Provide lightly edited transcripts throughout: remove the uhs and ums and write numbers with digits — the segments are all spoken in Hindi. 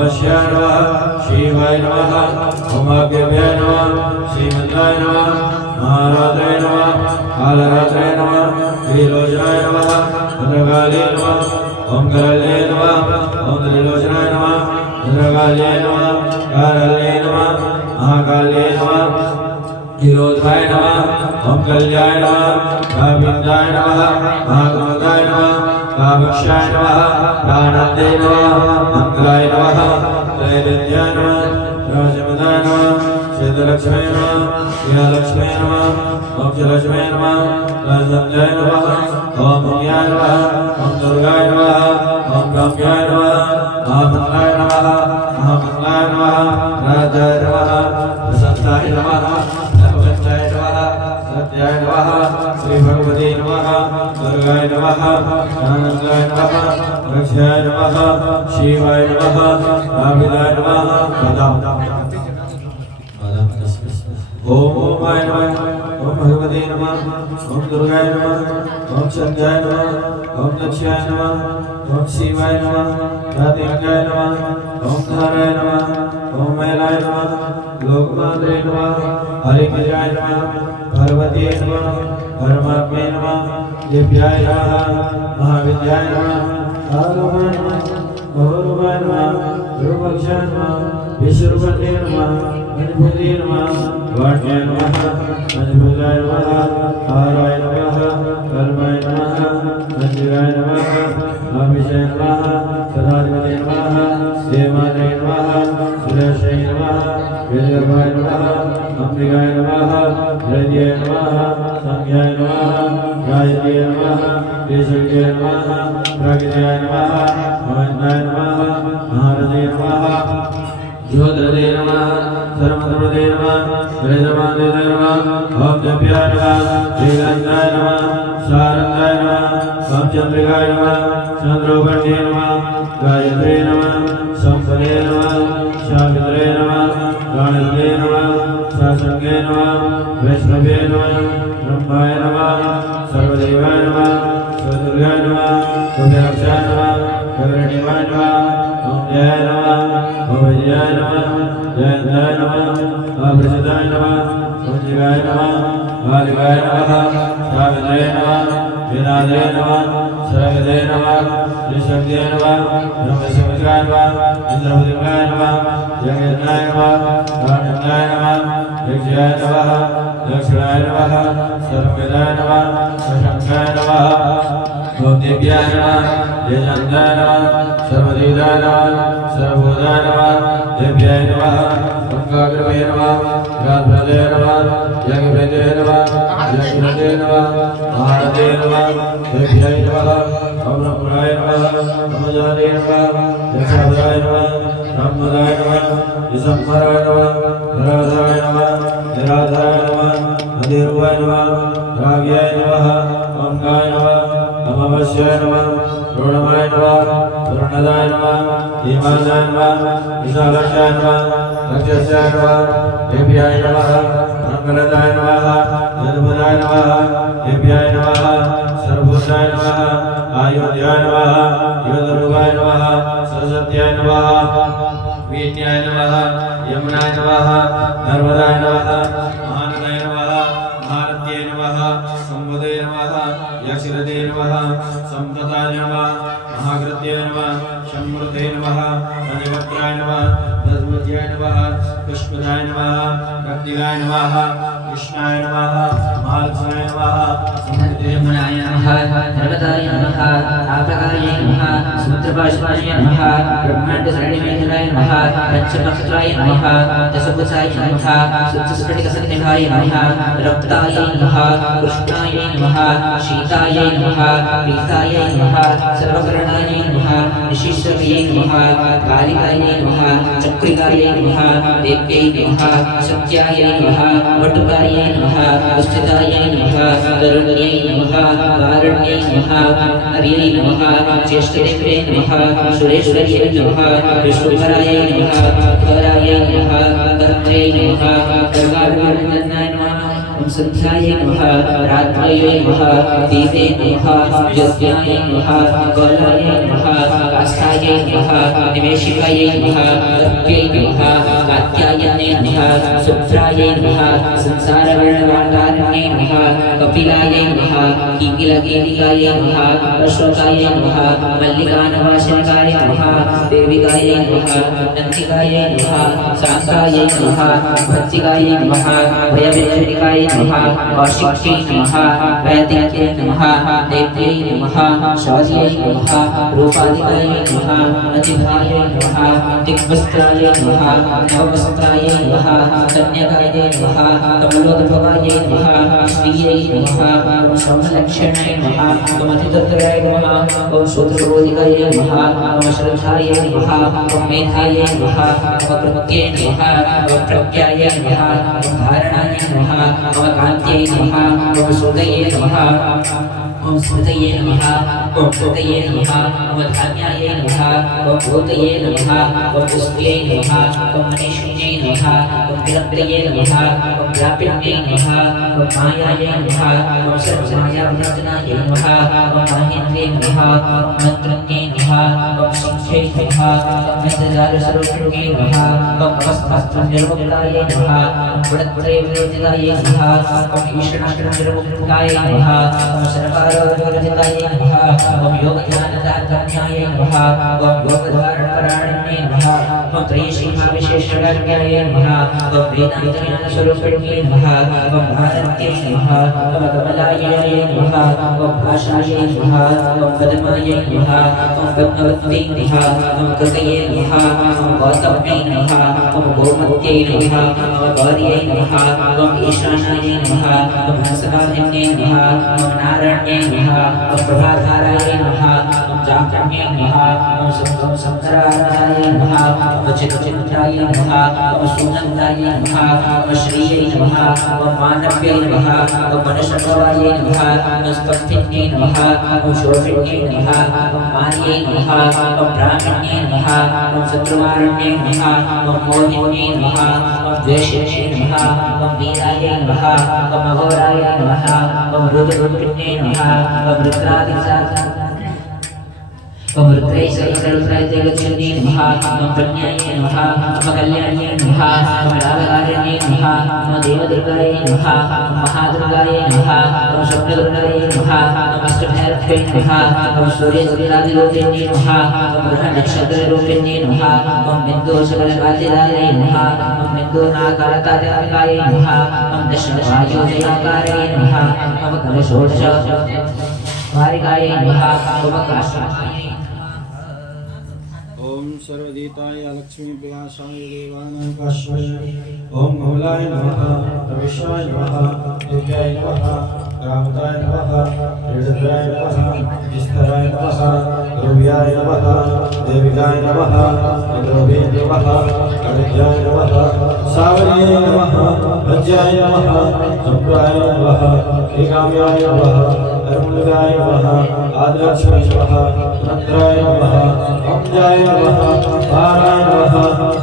अमावस्याय नमः शिवाय नमः उमाभ्यभ्याय नमः श्रीमन्ताय नमः महारात्राय नमः कालरात्राय नमः त्रिलोचनाय नमः भद्रकाले नमः ओम कराले नमः ओम त्रिलोचनाय नमः भद्रकाले नमः काले नमः महाकाले नमः त्रिलोचनाय नमः ओम कल्याय नमः काविंदाय नमः महागुणाय नमः कामक्षाय नमः प्राणाते नमः मंगलाय नमः त्रैविद्याय नमः राजमदाय नमः सिद्धलक्ष्मी नमः श्रीलक्ष्मी नमः मोक्षलक्ष्मी नमः राजन्याय नमः ओम पुण्याय नमः ओम दुर्गाय नमः ओम ब्रह्म्याय नमः महामंगलाय नमः महामंगलाय नमः राजाय नमः प्रसन्नाय नमः सर्वज्ञाय नमः सत्याय नमः श्री भगवते नमः दुर्गाय नमः आनंदाय नमः रक्षाय नमः शिवाय नमः आविदाय नमः ओम ओमाय नमः ओम भगवते नमः ओम दुर्गाय नमः ओम संध्याय नमः ओम दक्षाय नमः ओम शिवाय नमः राधिकाय नमः ओम धाराय नमः ओम मैलाय नमः लोकमात्रे नमः हरिप्रियाय नमः भगवते नमः परमात्मे नमः दिव्याय नमः महाविद्याय नमः आगमाय नमः गौरवाय नमः ध्रुवक्षाय नमः विश्वरूपाय नमः अद्भुते नमः वाण्याय नमः अद्भुताय नमः हाराय नमः कर्माय नमः मंदिराय नमः अभिषेय नमः सदाधिपते नमः देवाय नमः सुरेशाय नमः वीरभाय नमः अंबिकाय नमः हृदयाय नमः संज्ञाय नमः गायत्र्याय नमः केशव्याय नमः प्रगत्याय नमः महानाय नमः महारथे नमः ज्योतिर्दे नमः सर्वधर्मदे नमः वेदमादे नमः ओम जप्याय नमः श्रीगंधाय नमः सारंगाय नमः ओम चंद्रिकाय नमः चंद्रोपण्ये नमः गायत्रे नमः संपदे नमः शावित्रे नमः गाणिते नमः शासंगे नमः वैष्णवे नमः ब्रह्माय नमः सर्वदेवाय नमः सर्वदुर्गाय नमः सुभ्यक्षाय नमः गगरणीवाय नमः ओम जय नमः ओम विजयाय नमः जयंताय नमः अप्रसिद्धाय नमः संजीवाय नमः बालिकाय नमः सावित्रे नमः विनादे नमः सरगदे नमः त्रिशक्तिये नमः ब्रह्मशिवाय नमः इंद्रपतिकाय नमः यज्ञाय नमः राजनाय नमः यज्ञाय नमः दक्षिणाय नमः सर्ववेदाय नमः शशंकाय नमः ओम दिव्याय नमः यजन्ताय नमः सर्वदेवाय नमः सर्वभूताय नमः दिव्याय नमः गंगाग्रवे नमः गाधे नमः यज्ञप्रदे नमः यज्ञप्रदे नमः महारथे नमः दिव्याय नमः ब्रह्मपुराय नमः ब्रह्मजाते नमः यक्षाय नमः ब्रह्मदाय नमः विशंभराय नमः धराधाय नमः निराधाय नमः अधिरूपाय नमः राव्याय नमः ओंकाय नमः अमावस्याय नमः पूर्णमाय नमः पूर्णदाय नमः धीमानाय नमः विशालाक्षाय नमः रक्षसाय नमः दिव्याय नमः मंगलदाय नमः अद्भुताय नमः दिव्याय नमः सर्वभूताय नमः आयुध्याय नमः योगरूपाय नमः सरस्वत्याय नमः वीण्याय नमः यमुनाय नमः नर्मदाय नमः महानदाय नमः भारत्ये नमः संवदे नमः यक्षरते नमः संपदाय नमः महाकृत्ये नमः शम्मृते नमः अधिवक्त्राय नमः दधवत्याय नमः पुष्पदाय नमः कर्तिकाय नमः कृष्णाय नमः महालक्ष्माय नमः यमुनाय नमः नर्मदाय नमः आपकाय नमः सूत्रपाशाय नमः ब्रह्माण्डसरणिमेखलाय नमः पंचभक्त्राय नमः दशभुजाय नमः सुत्स्फटिकसन्निभाय नमः रक्ताय नमः कृष्णाय नमः शीताय नमः पीताय नमः सर्वकरणाय नमः विशिष्टये नमः कालिकाय नमः चक्रिकाय नमः देव्यै नमः सत्याय नमः वटुकाय नमः उस्थिताय नमः तरुण्यै नमः वारुण्यै नमः हर्यै नमः ज्येष्ठदेव्यै नमः सुरेश्वर्यै नमः विष्णुभराय नमः धराय नमः कर्त्रे नमः कर्गारुणनाय नमः ओम संध्याय नमः रात्रये नमः दीपे नमः यज्ञाय नमः कलाय नमः काष्ठाय निवासायै नमः निवेशिकायै नमः तस्यै नमः कात्यायने नमः सुत्रायै नमः संसारवर्णवातारण्ये नमः कपिलायै नमः कीकिलकेलिकायै नमः अश्वकायै नमः मल्लिकानवासिनिकायै नमः देविकायै नमः नन्दिकायै नमः शान्तायै नमः भत्सिकायै नमः भयविच्छिन्निकायै नमः कौशिक्यै नमः वैद्यायै नमः देव्यै नमः शौर्यै नमः रूपादिकायै नमः अतिभायै नमः दिग्वस्त्रायै नमः नववस्त्रायै नमः कन्यकायै नमः कमलोद्भवायै नमः श्रीयै नमः समलक्षणाय नमः कमतितत्राय नमः ओम शूद्रबोधिकायै नमः ओम श्रद्धायै नमः ओम मेधायै नमः ओम कृत्यै नमः ओम प्रज्ञायै नमः ओम धारणायै नमः ओम कान्त्यै नमः ओम सुदये नमः ओम स्मृतये नमः ओम कृतये नमः ओम धान्याये नमः ओम भूतये नमः ओम पुष्पये नमः ओम मनीषिण्ये नमः ओम विलम्बये नमः ओम व्यापिन्ये नमः ओम मायाये नमः ओम सर्वमायावृतनाये नमः ओम माहेन्द्रे नमः ओम मन्त्रन्ये नमः ओम सिंहे नमः ओम नन्दजालस्वरूपिणे नमः ओम अवस्थास्त्रनिर्मुक्ताये नमः ओम गुणत्रयविवर्जिताये नमः ओम ईशणाग्रनिर्मुक्ताये नमः ओम सर्वकारविवर्जिताये नमः ओम योगध्यानदातान्याये नमः ओम योगधारणपरायणे नमः ओम त्रयीसीमाविशेषज्ञाय नमः ओम वेदान्तज्ञानस्वरूपिणे नमः ओम भारत्यै नमः ओम कमलायै नमः ओम भाषायै नमः ओम पद्मायै नमः ओम पद्मवत्यै नमः ओम कृतये नमः ओम गौतम्यै नमः ओम गोमत्यै नमः ओम गौर्यै नमः ओम ईशानायै नमः ओम हंसवाहिन्यै नमः ओम नारायण्यै नमः ओम प्रभाधारायै नमः ओम जाम्ये नमः ओम संसराय नमः ओम चित्तचित्राय नमः ओम सुनन्दाय नमः ओम श्रीयै नमः ओम मानव्यै नमः ओम मनशर्वाय नमः ओम स्पष्टिन्यै नमः ओम शोभिन्यै नमः ओम मार्यै नमः ओम ब्राह्मण्यै नमः ओम शत्रुवारण्यै नमः ओम मोहिन्यै नमः ओम द्वेषिन्यै नमः ओम वीराय नमः ओम अघोराय नमः ओम रुद्ररूपिण्यै नमः ओम रुद्रादिशाय ओम रुद्रै सहस्ररुद्राय गच्छन्ति नमः ओम प्रज्ञायै नमः ओम कल्याण्यै नमः ओम लाभकारिण्यै नमः ओम देवदुर्गायै नमः ओम महादुर्गायै नमः ओम स्वप्नदुर्गायै नमः ओम अष्टभैरव्यै नमः ओम सूर्यचन्द्रादिरूपिण्यै नमः ओम ग्रहनक्षत्ररूपिण्यै नमः ओम बिन्दुसकलकान्तिदायै नमः ओम बिन्दुनाकारतादिकायै नमः ओम दशवायुजयाकारै नमः ओम कलशोडशवारिकायै नमः ओम काशाय ओम सर्वदीताय लक्ष्मी प्रियाशाय देवानां काश्य ओम मूलाय नमः प्रविशाय नमः दिव्याय नमः रामताय नमः ऋषभ्याय नमः विस्तराय नमः ध्रुव्याय नमः देविकाय नमः द्रव्ये नमः कविद्याय नमः सावर्ये नमः वज्राय नमः चक्राय नमः श्रीकाम्याय नमः धर्मगाय नमः आदर्शाय नमः मंत्राय नमः ओमजाय नमः पाराय नमः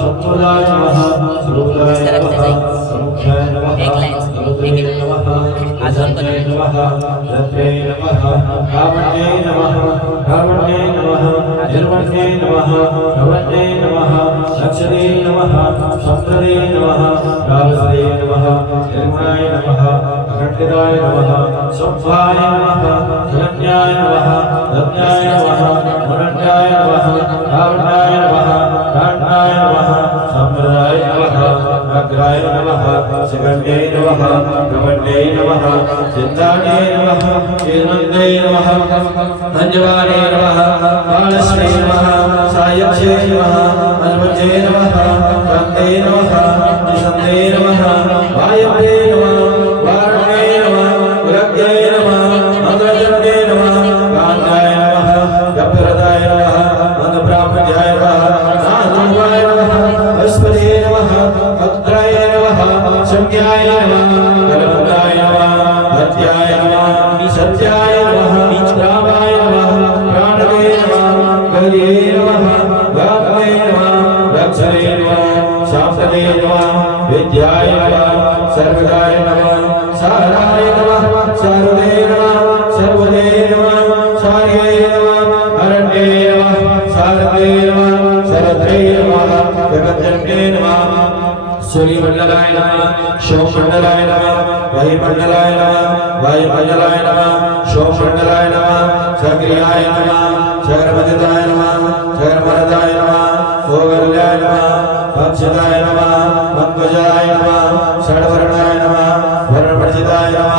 शक्तिदाय नमः स्वरूपाय नमः समुख्याय नमः रुद्राय नमः आधर्मणे नमः रत्ने नमः कामण्ये नमः कामण्ये नमः निर्वण्ये नमः भवन्ये नमः लक्ष्मी नमः संप्रदे नमः कालसे नमः निर्मणाय नमः अखण्डिताय नमः संभाय नमः धन्याय नमः रत्नाय नमः मुरण्डाय नमः कामण्डाय नमः काण्डाय नमः संप्रदाय नमः अग्राय नमः शिखण्डे नमः प्रवण्डे नमः चिन्ताये नमः चेनन्दे नमः धन्यवादे नमः कालश्री नमः सायक्षे नमः अन्वजे नमः कान्ते नमः निशन्दे नमः वायवे नमः वारणे नमः विरक्ते नमः अग्रजन्ते नमः कान्ताय नमः गभीरताय नमः मन्दब्राह्मण्याय नमः नादुवाय नमः वस्पते नमः भद्राय नमः शक्याय नमः कलमुदाय नमः हत्याय नमः सत्याय नमः रामाय नमः प्राणवे नमः गौर्ये नमः गात्रे नमः रक्षणे नमः शास्त्रने नमः विद्याय नमः सर्वदाय नमः साराय नमः शारदे नमः सर्वदे नमः सार्ये नमः अरण्ये नमः शारदे गगनजनके नमः सूर्यमंडलाय नमः सोममंडलाय नमः वायुमंडलाय नमः वायुमंडलाय नमः सोममंडलाय नमः सक्रियाय नमः चक्रमदिताय नमः चक्रमरदाय नमः भोगल्याय नमः पक्षदाय नमः पंकजाय नमः षड्वर्णाय नमः वर्णपरिचिताय नमः